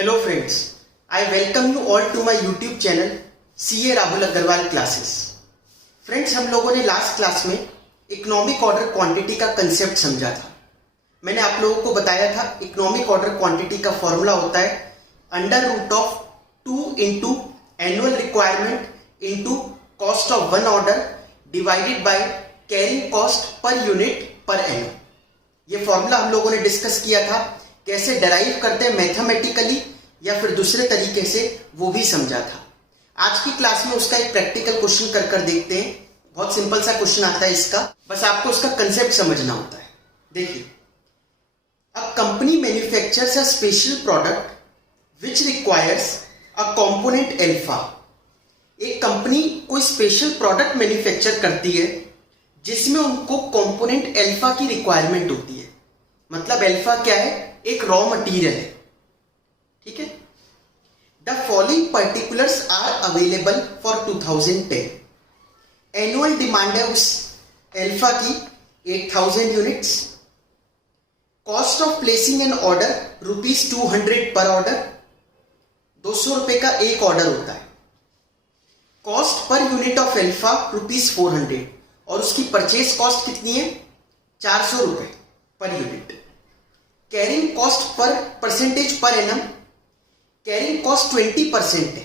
Hello friends, I welcome you all to my YouTube channel CA Rahul Agarwal classes. Friends, हम लोगों ने last class में economic order quantity का concept समझा था। मैंने आप लोगों को बताया था इकोनॉमिक ऑर्डर क्वांटिटी का फॉर्मूला होता है under root of 2 into annual requirement into cost of one order divided by carrying cost per unit per annum. ये फॉर्मूला हम लोगों ने डिस्कस किया था, कैसे डराइव करते हैं मैथमेटिकली या फिर दूसरे तरीके से, वो भी समझा था। आज की क्लास में उसका एक प्रैक्टिकल क्वेश्चन कर देखते हैं। बहुत सिंपल सा क्वेश्चन आता है इसका, बस आपको उसका कंसेप्ट समझना होता है। देखिए, a company manufactures a special product which requires a component alpha. एक कंपनी कोई स्पेशल प्रोडक्ट मैन्युफैक्चर करती है जिसमें उनको कंपोनेंट अल्फा की रिक्वायरमेंट होती है। मतलब अल्फा क्या है? एक रॉ मटेरियल है, ठीक है। The following particulars are available for 2010। Annual demand है उस अल्फा की 8000 units. Cost of placing an order ₹200 per order. 200 रुपए का एक ऑर्डर होता है। Cost per unit of alpha ₹400 और उसकी परचेज कॉस्ट कितनी है? 400 रुपए पर यूनिट। कैरिंग कॉस्ट पर percentage per annum, carrying cost 20% है।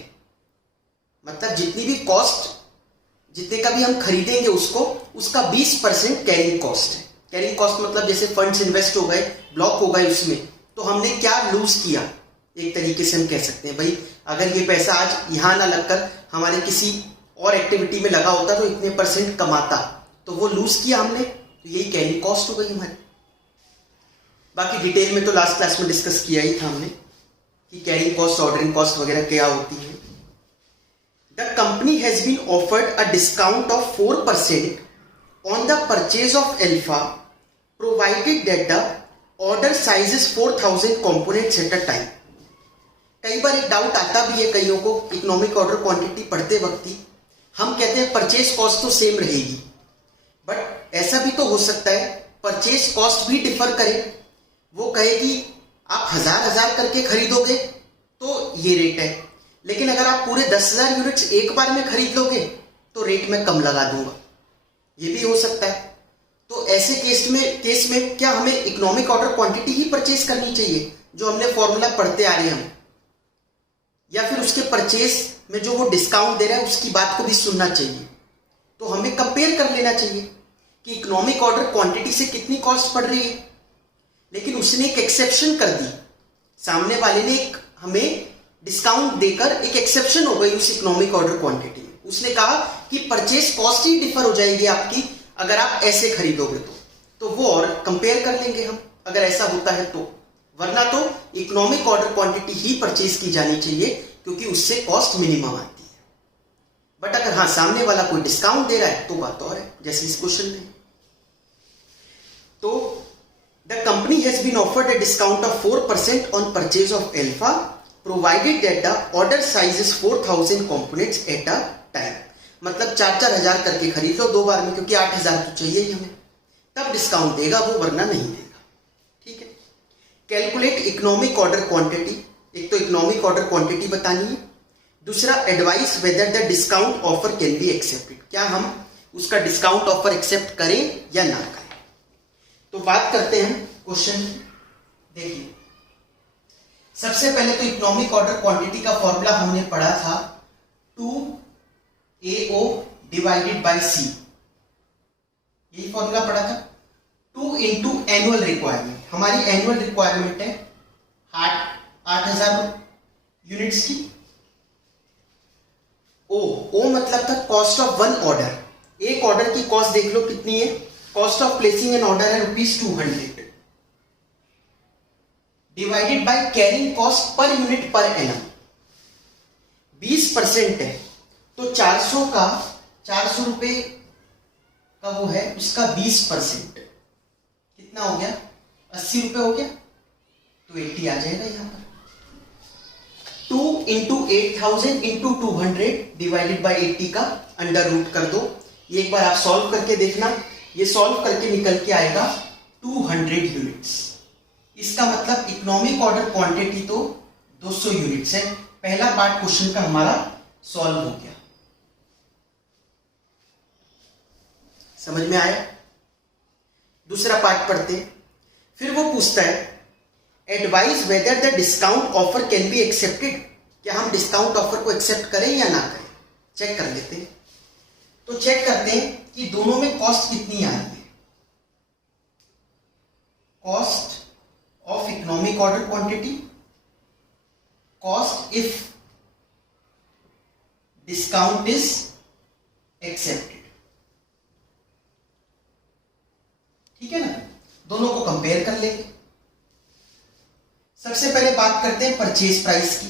मतलब जितनी भी कॉस्ट, जितने का भी हम खरीदेंगे उसको, उसका 20% कैरिंग कॉस्ट है। कैरिंग कॉस्ट मतलब जैसे फंड्स इन्वेस्ट हो गए, ब्लॉक हो गए उसमें, तो हमने क्या लूज किया, एक तरीके से हम कह सकते हैं भाई अगर ये पैसा आज यहां ना लगकर हमारे किसी और एक्टिविटी में लगा होता तो इतने % कमाता, तो वो लूज किया हमने, तो यही कैरिंग कॉस्ट हो गई हमारी। बाकी डिटेल में तो लास्ट क्लास में डिस्कस किया ही था हमने कि कैरिंग कॉस्ट, ऑर्डरिंग कॉस्ट वगैरह क्या होती है। The company has been offered a discount of 4% on the purchase of alpha provided that the order size is 4000 components at a time. कई बार एक डाउट आता भी है कईयों को इकोनॉमिक ऑर्डर क्वांटिटी पढ़ते वक्त ही, हम कहते हैं परचेज कॉस्ट तो सेम रहेगी, बट ऐसा भी तो हो सकता है परचेज कॉस्ट भी डिफर करे। वो कहेगी आप हजार करके खरीदोगे तो ये रेट है, लेकिन अगर आप पूरे 10,000 यूनिट्स एक बार में खरीद लोगे तो रेट मैं कम लगा दूंगा, ये भी हो सकता है। तो ऐसे केस में क्या हमें इकोनॉमिक ऑर्डर क्वांटिटी ही परचेज करनी चाहिए जो हमने फॉर्मूला पढ़ते आ रहे हैं हम, या फिर उसके परचेज में जो वो डिस्काउंट दे रहा है उसकी बात को भी सुनना चाहिए? तो हमें कंपेयर कर लेना चाहिए कि इकोनॉमिक ऑर्डर क्वांटिटी से कितनी कॉस्ट पड़ रही है। लेकिन उसने एक एक्सेप्शन कर दी, सामने वाले ने एक हमें डिस्काउंट देकर एक एक्सेप्शन हो गई उस इकोनॉमिक ऑर्डर क्वांटिटी में। उसने कहा कि परचेज कॉस्ट ही डिफर हो जाएगी आपकी अगर आप ऐसे खरीदोगे तो वो और कंपेयर कर लेंगे हम अगर ऐसा होता है तो। वरना तो इकोनॉमिक ऑर्डर क्वांटिटी ही परचेज की जानी चाहिए क्योंकि उससे कॉस्ट मिनिमम आती है। बट अगर हाँ सामने वाला कोई डिस्काउंट दे रहा है तो बात और है, जैसे इस क्वेश्चन में। तो the company has been offered a discount of 4% on purchase of alpha provided that the order size is 4000 components at a time। मतलब 4,000 करके खरीद लो 2 बार में, क्योंकि 8,000 तो चाहिए ही हमें, तब डिस्काउंट देगा वो, वरना नहीं देगा, ठीक है। Calculate economic order quantity. एक तो इकोनॉमिक ऑर्डर क्वांटिटी बतानी है, दूसरा advice whether the discount offer can be accepted. क्या हम उसका डिस्काउंट ऑफर एक्सेप्ट करें या ना करें। तो बात करते हैं क्वेश्चन। देखिए, सबसे पहले तो इकोनॉमिक ऑर्डर क्वांटिटी का फॉर्मूला हमने पढ़ा था 2AO डिवाइडेड बाय C। यही फॉर्मूला पढ़ा था। 2 इंटू एनुअल रिक्वायरमेंट, हमारी एनुअल रिक्वायरमेंट है 8,000 यूनिट्स की। O मतलब था कॉस्ट ऑफ वन ऑर्डर। एक ऑर्डर की कॉस्ट देख लो कितनी है। Cost of placing an order है ₹200 divided by carrying cost per unit per annum. 20% है तो 400 रुपए का वो है, उसका 20% कितना हो गया? 80 रुपए हो गया, तो 80 आ जाएगा यहां पर। 2 इंटू 8000 इंटू 200 डिवाइडेड बाय 80 का अंडर रूट कर दो। ये एक बार आप सॉल्व करके देखना, ये सॉल्व करके निकल के आएगा 200 यूनिट्स। इसका मतलब इकोनॉमिक ऑर्डर क्वांटिटी तो 200 यूनिट्स है। पहला पार्ट क्वेश्चन का हमारा सॉल्व हो गया। समझ में आया? दूसरा पार्ट पढ़ते हैं। फिर वो पूछता है advise whether the discount offer can be accepted, क्या हम डिस्काउंट ऑफर को एक्सेप्ट करें या ना करें, चेक कर लेते हैं। तो चेक करते हैं कि दोनों में कॉस्ट कितनी आ रही है। Cost of economic order quantity, cost if discount is accepted. ठीक है ना, दोनों को कंपेयर कर लेंगे। सबसे पहले बात करते हैं परचेज प्राइस की।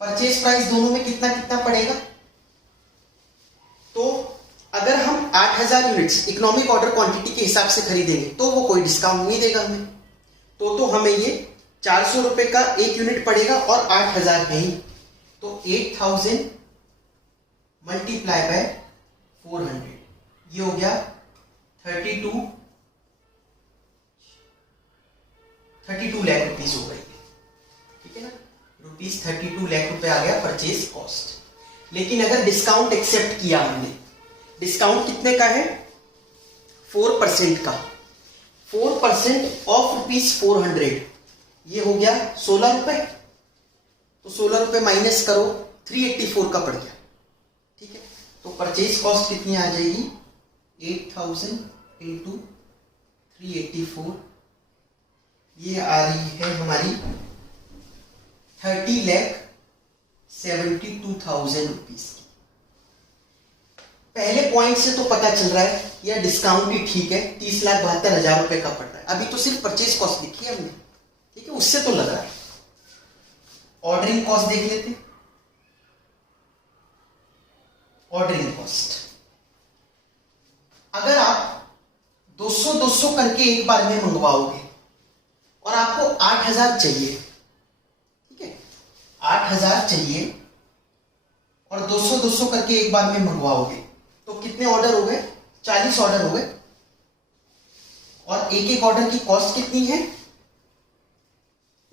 परचेज प्राइस दोनों में कितना कितना पड़ेगा। तो अगर हम 8000 यूनिट्स इकोनॉमिक ऑर्डर क्वांटिटी के हिसाब से खरीदेंगे तो वो कोई डिस्काउंट नहीं देगा हमें, तो हमें ये 400 रुपए का एक यूनिट पड़ेगा और 8000 नहीं, तो 8000 मल्टीप्लाई बाय 400, ये हो गया 32 लाख रुपीज हो गई। ठीक है ना, रुपीज 32 लाख रुपए आ गया परचेज कॉस्ट। लेकिन अगर डिस्काउंट एक्सेप्ट किया हमने, डिस्काउंट कितने का है, 4% का, 4% ऑफ रुपीज 400, ये हो गया 16 रुपए। तो 16 रुपए माइनस करो, 384 का पड़ गया। ठीक है, तो परचेज कॉस्ट कितनी आ जाएगी, 8000 इंटू 384, ये आ रही है हमारी 30,72,000 रुपीज की। पहले पॉइंट से तो पता चल रहा है यह डिस्काउंट ही ठीक है, 30,72,000 रुपए का पड़ रहा है। अभी तो सिर्फ परचेज कॉस्ट लिखी है हमने, ठीक है, उससे तो लग रहा है। ऑर्डरिंग कॉस्ट देख लेते हैं। ऑर्डरिंग कॉस्ट, अगर आप 200 करके एक बार में मंगवाओगे और आपको 8000 चाहिए, ठीक है, 8000 चाहिए और 200 करके एक बार में मंगवाओगे तो कितने ऑर्डर हो गए, 40 ऑर्डर हो गए। और एक एक ऑर्डर की कॉस्ट कितनी है,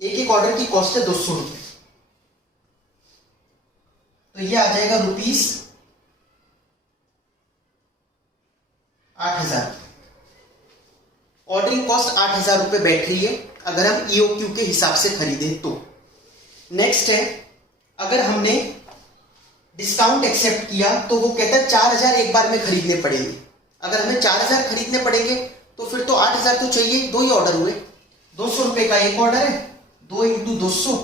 एक एक ऑर्डर की कॉस्ट है 200 रुपए, तो ये आ जाएगा रुपीज 8000। ऑर्डरिंग कॉस्ट 8000 रुपए बैठ रही है अगर हम ईओक्यू के हिसाब से खरीदें तो। नेक्स्ट है, अगर हमने डिस्काउंट एक्सेप्ट किया तो वो कहता है 4000 एक बार में खरीदने पड़ेंगे। अगर हमें 4000 खरीदने पड़ेंगे तो फिर तो 8000 तो चाहिए, 2 ही ऑर्डर हुए, 200 रुपए का एक ऑर्डर है, 2 इंटू 200,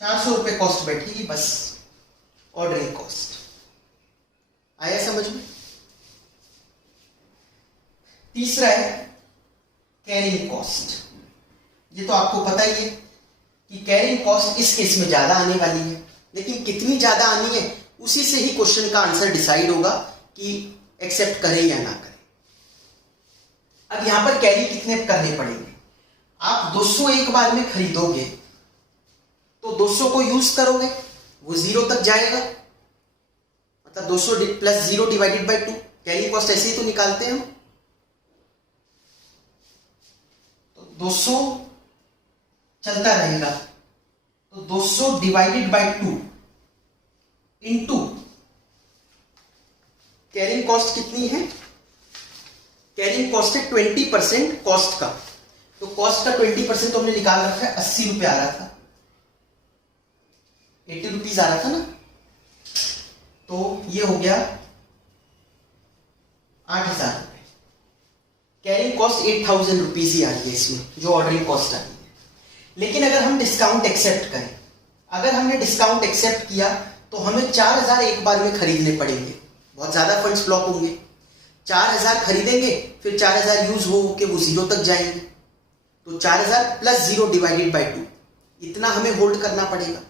400 रुपए कॉस्ट बैठेगी बस, ऑर्डरिंग कॉस्ट। आया समझ में? तीसरा है कैरिंग कॉस्ट। ये तो आपको पता ही है कि कैरिंग कॉस्ट इस केस में ज्यादा आने वाली है, लेकिन कितनी ज्यादा आनी है उसी से ही क्वेश्चन का आंसर डिसाइड होगा कि एक्सेप्ट करें या ना करें। अब यहां पर कैरी कितने करने पड़ेंगे। आप 200 एक बार में खरीदोगे तो 200 को यूज करोगे, वो 0 तक जाएगा, मतलब 200 plus 0 divided by 2, carry cost ऐसे ही तो निकालते हैं हम। 200 चलता रहेगा तो 200 divided by 2 into carrying cost कितनी है, कैरिंग कॉस्ट है 20% कॉस्ट का, तो कॉस्ट का 20% तो हमने निकाल रखा है, 80 रुपए आ रहा था, 80 रुपीज आ रहा था ना, तो ये हो गया 8000 रुपए। कैरिंग कॉस्ट 8000 रुपीज ही आ रही है इसमें, जो ऑर्डरिंग कॉस्ट आ रही है। लेकिन अगर हम डिस्काउंट एक्सेप्ट करें, अगर हमने डिस्काउंट एक्सेप्ट किया तो हमें 4000 एक बार में खरीदने पड़ेंगे, बहुत ज्यादा फंड्स ब्लॉक होंगे। 4000 खरीदेंगे, फिर 4000 यूज हो के वो 0 तक जाएंगे, तो 4000 प्लस 0 डिवाइडेड बाई 2, इतना हमें होल्ड करना पड़ेगा।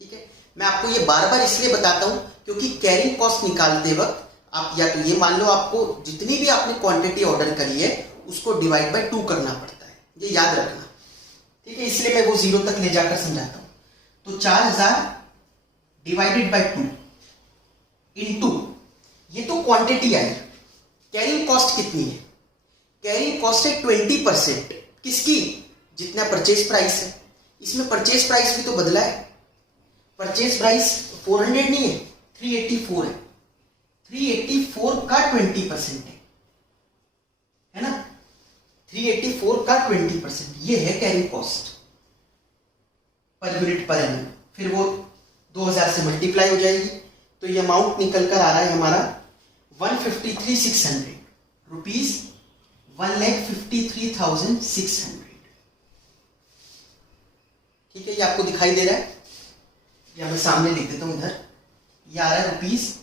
ठीक है, मैं आपको ये बार बार इसलिए बताता हूं क्योंकि कैरिंग कॉस्ट निकालते वक्त आप या तो ये मान लो आपको जितनी भी आपने क्वांटिटी ऑर्डर करी है उसको डिवाइड बाय 2 करना पड़ता है, ये याद रखना। ठीक है, इसलिए मैं वो 0 तक ले जाकर समझाता हूं। तो 4000 डिवाइडेड बाय 2 इंटू, ये तो क्वांटिटी आई, कैरिंग कॉस्ट कितनी है, कैरिंग कॉस्ट है 20% किसकी, जितना परचेज प्राइस है। इसमें परचेज प्राइस भी तो बदला है। परचेज प्राइस 400 नहीं है, 384 है। 384 का 20% है ना, 384 का 20%, ये है carrying cost per unit per annum. फिर वो 2000 से मल्टीप्लाई हो जाएगी, तो ये अमाउंट निकल कर आ रहा है हमारा 153,600 रुपीज, 1,53,600। ठीक है, ये आपको दिखाई दे रहा है, या मैं सामने लिख देता हूं इधर, ये आ रहा है रुपीज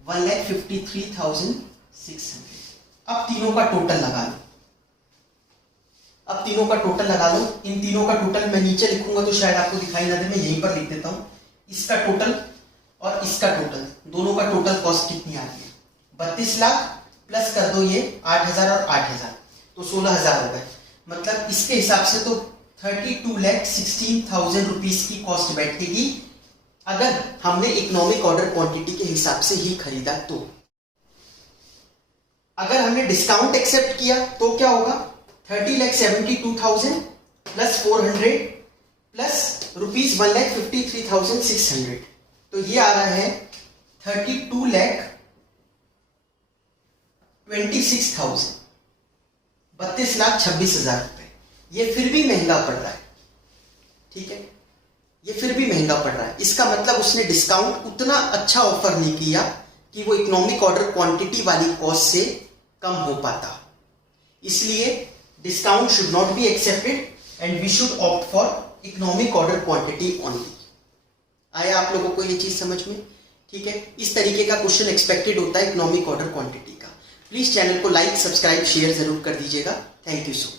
1,53,600। अब तीनों का टोटल लगा लो, इन तीनों का टोटल मैं नीचे लिखूंगा तो शायद आपको दिखाई ना दे, मैं यहीं पर लिख देता हूं। इसका टोटल और इसका टोटल, दोनों का टोटल कॉस्ट कितनी आ रही है, 32 लाख प्लस कर दो ये 8,000 और 8,000, तो 16,000 हो गए। मतलब इसके हिसाब से तो 32,16,000 रुपीज की कॉस्ट बैठेगी अगर हमने इकोनॉमिक ऑर्डर क्वांटिटी के हिसाब से ही खरीदा तो। अगर हमने डिस्काउंट एक्सेप्ट किया तो क्या होगा, 30,72,000 प्लस 400 प्लस रुपीज 1,53,600, तो ये आ रहा है 32,26,000, 32,26,000 रुपए। ये फिर भी महंगा पड़ रहा है। ठीक है, ये फिर भी महंगा पड़ रहा है। इसका मतलब उसने डिस्काउंट उतना अच्छा ऑफर नहीं किया कि वो इकोनॉमिक ऑर्डर क्वांटिटी वाली कॉस्ट से कम हो पाता। इसलिए discount should not be accepted and we should opt for economic order quantity only. आया आप लोगों को ये चीज समझ में? ठीक है, इस तरीके का क्वेश्चन एक्सपेक्टेड होता है इकोनॉमिक ऑर्डर क्वांटिटी का। प्लीज चैनल को लाइक, सब्सक्राइब, शेयर जरूर कर दीजिएगा। Thank you so much.